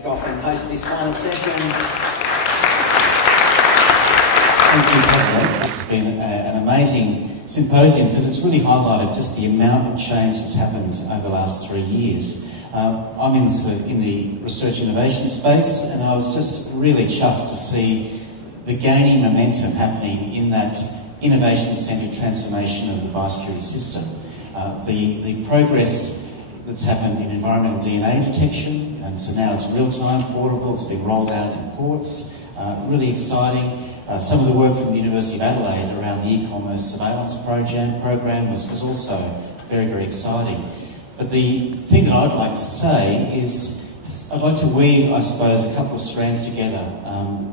kick off and host this final session. Thank you, President. It's been an amazing symposium because it's really highlighted just the amount of change that's happened over the last 3 years. I'm in the research innovation space, and I was just really chuffed to see the gaining momentum happening in that innovation-centred transformation of the biosecurity system. The progress that's happened in environmental DNA detection, and so now it's real-time, portable, it's been rolled out in ports, really exciting. Some of the work from the University of Adelaide around the e-commerce surveillance program was also very, very exciting. But the thing that I'd like to say is, I'd like to weave, I suppose, a couple of strands together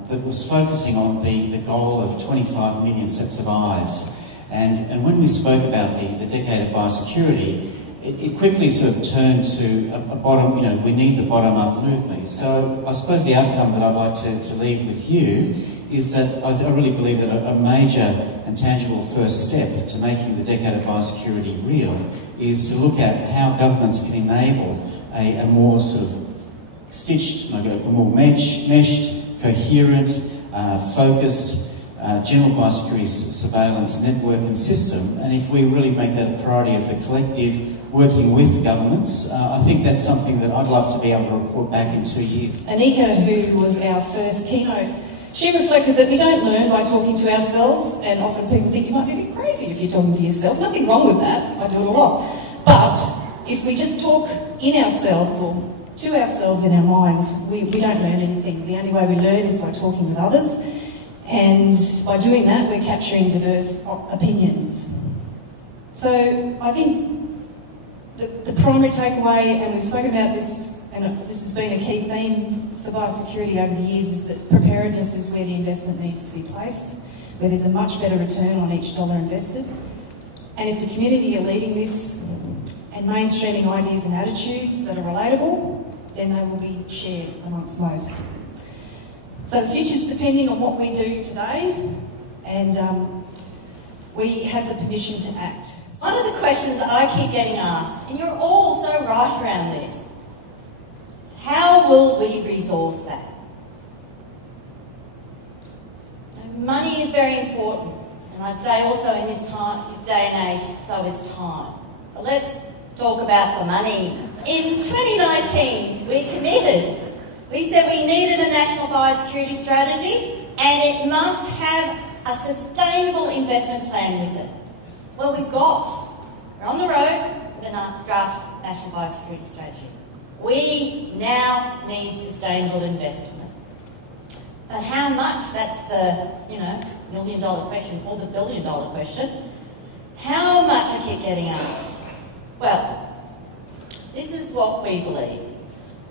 that was focusing on the goal of 25 million sets of eyes. And when we spoke about the decade of biosecurity, it quickly sort of turned to a bottom, we need the bottom-up movement. So I suppose the outcome that I'd like to leave with you is that I really believe that a major and tangible first step to making the decade of biosecurity real is to look at how governments can enable a more sort of stitched, a more meshed, coherent, focused, general biosecurity surveillance network and system. And if we really make that a priority of the collective working with governments, I think that's something that I'd love to be able to report back in 2 years. Anika, who was our first keynote, she reflected that we don't learn by talking to ourselves, and often people think you might be a bit crazy if you're talking to yourself. Nothing wrong with that, I do it a lot. But if we just talk in ourselves or to ourselves in our minds, we don't learn anything. The only way we learn is by talking with others, and by doing that we're capturing diverse opinions. So I think the primary takeaway, and we've spoken about this, and this has been a key theme for biosecurity over the years, is that preparedness is where the investment needs to be placed, where there's a much better return on each dollar invested. And if the community are leading this and mainstreaming ideas and attitudes that are relatable, then they will be shared amongst most. So the future's depending on what we do today, and we have the permission to act. One of the questions I keep getting asked, and you're all so right around this, how will we resource that? Money is very important, and I'd say also in this day and age, so is time. But let's talk about the money. In 2019, we committed. We said we needed a national biosecurity strategy, and it must have a sustainable investment plan with it. Well, we're on the road with a draft national biosecurity strategy. We now need sustainable investment. But how much? That's the, million-dollar question, or the billion-dollar question. How much I keep getting asked? Well, this is what we believe.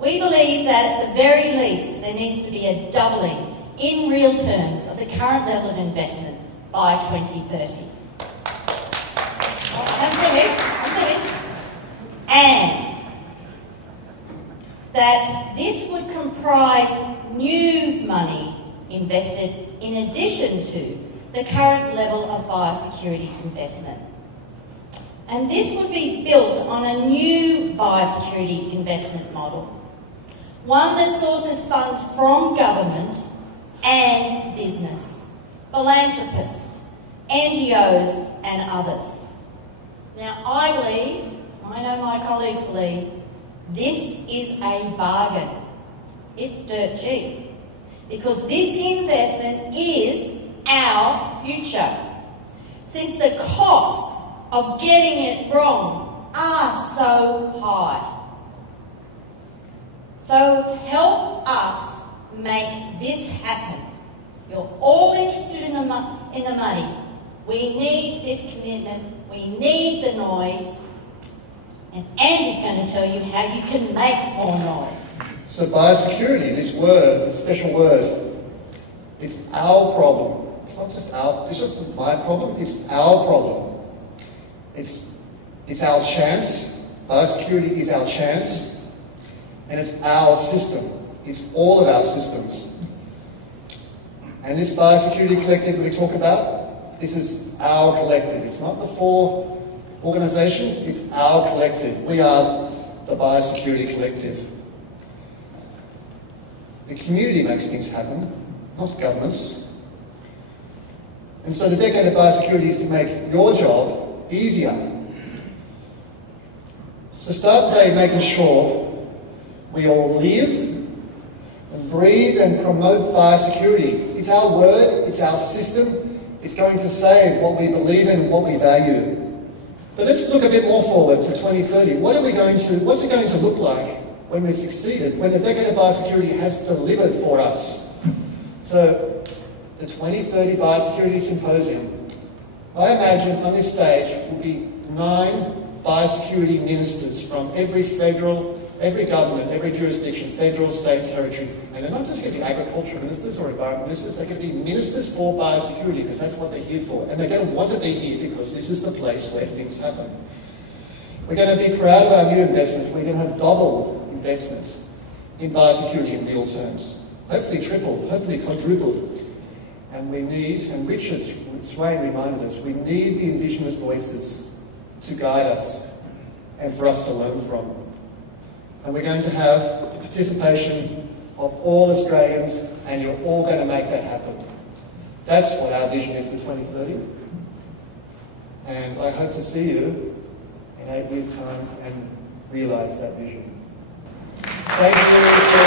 We believe that at the very least there needs to be a doubling in real terms of the current level of investment by 2030. I'm finished. And that this would comprise new money invested in addition to the current level of biosecurity investment. And this would be built on a new biosecurity investment model, one that sources funds from government and business, philanthropists, NGOs and others. Now I know my colleagues believe, this is a bargain. It's dirt cheap. Because this investment is our future. Since the costs of getting it wrong are so high. So help us make this happen. You're all interested in the money. We need this commitment. We need the noise. And Andy's going to tell you how you can make more noise. So biosecurity, this word, this special word, it's our problem. It's not just my problem, it's our problem. It's our chance. Biosecurity is our chance. And it's our system. It's all of our systems. And this biosecurity collective that we talk about, this is our collective. It's not the 4 organisations, it's our collective. We are the biosecurity collective. The community makes things happen, not governments. And so the decade of biosecurity is to make your job easier. So start today making sure we all live and breathe and promote biosecurity. It's our word, it's our system, it's going to save what we believe in and what we value. But let's look a bit more forward to 2030. What's it going to look like when we've succeeded, when the decade of biosecurity has delivered for us? So, the 2030 Biosecurity Symposium, I imagine on this stage will be 9 biosecurity ministers from every government, every jurisdiction, federal, state, and territory. And they're not just going to be agriculture ministers or environment ministers, they're going to be ministers for biosecurity, because that's what they're here for. And they're going to want to be here because this is the place where things happen. We're going to be proud of our new investments. We're going to have doubled investment in biosecurity in real terms. Hopefully tripled, hopefully quadrupled. And we need, and Richard Swain reminded us, we need the Indigenous voices to guide us and for us to learn from. And we're going to have the participation of all Australians, and you're all going to make that happen. That's what our vision is for 2030. And I hope to see you in 8 years' time and realise that vision. Thank you.